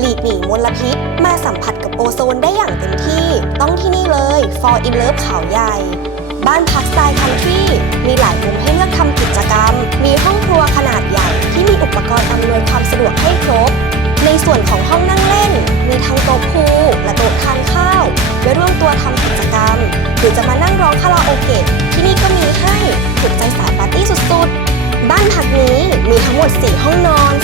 หลีกหนีมลพิษ มาสัมผัสกับโอโซนได้อย่างเต็มที่ ต้องที่นี่เลย For in Love เขาใหญ่ บ้านพักสไตล์คันทรีมีหลายมุมให้เลือกทำกิจกรรม มีห้องครัวขนาดใหญ่ ที่มีอุปกรณ์อำนวยความสะดวกให้ครบ ในส่วนของห้องนั่งเล่น มีทั้งโต๊ะพูและโต๊ะทานข้าวไว้ร่วมตัวทำกิจกรรม หรือจะมานั่งร้องคาราโอเกะที่นี่ก็มีให้ถูกใจสายปาร์ตี้สุดๆ บ้านพักนี้มีทั้งหมด 4 ห้องนอน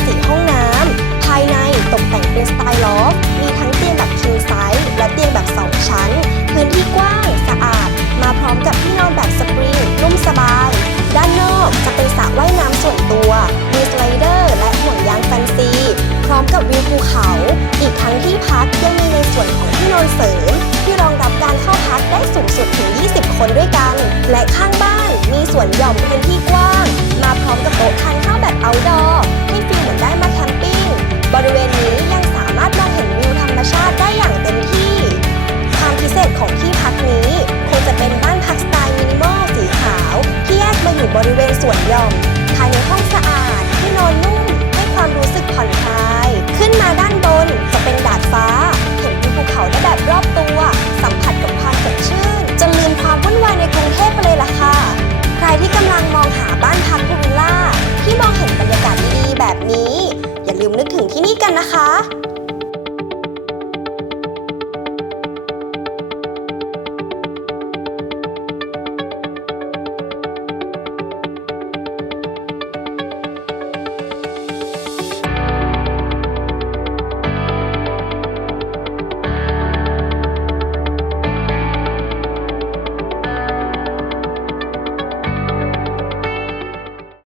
หย่อมพื้นที่กว้าง มาพร้อมกับโต๊ะทานข้าวแบบเอาท์ดอร์ให้ฟีลเหมือนได้มาแคมปิ้ง บริเวณนี้ยังสามารถมองเห็นวิวธรรมชาติได้อย่างเต็มที่ ความพิเศษของที่พักนี้คงจะเป็นบ้านพักสไตล์มินิมอลสีขาว ที่แยกมาอยู่บริเวณสวนหย่อม ภายในห้องสะอาด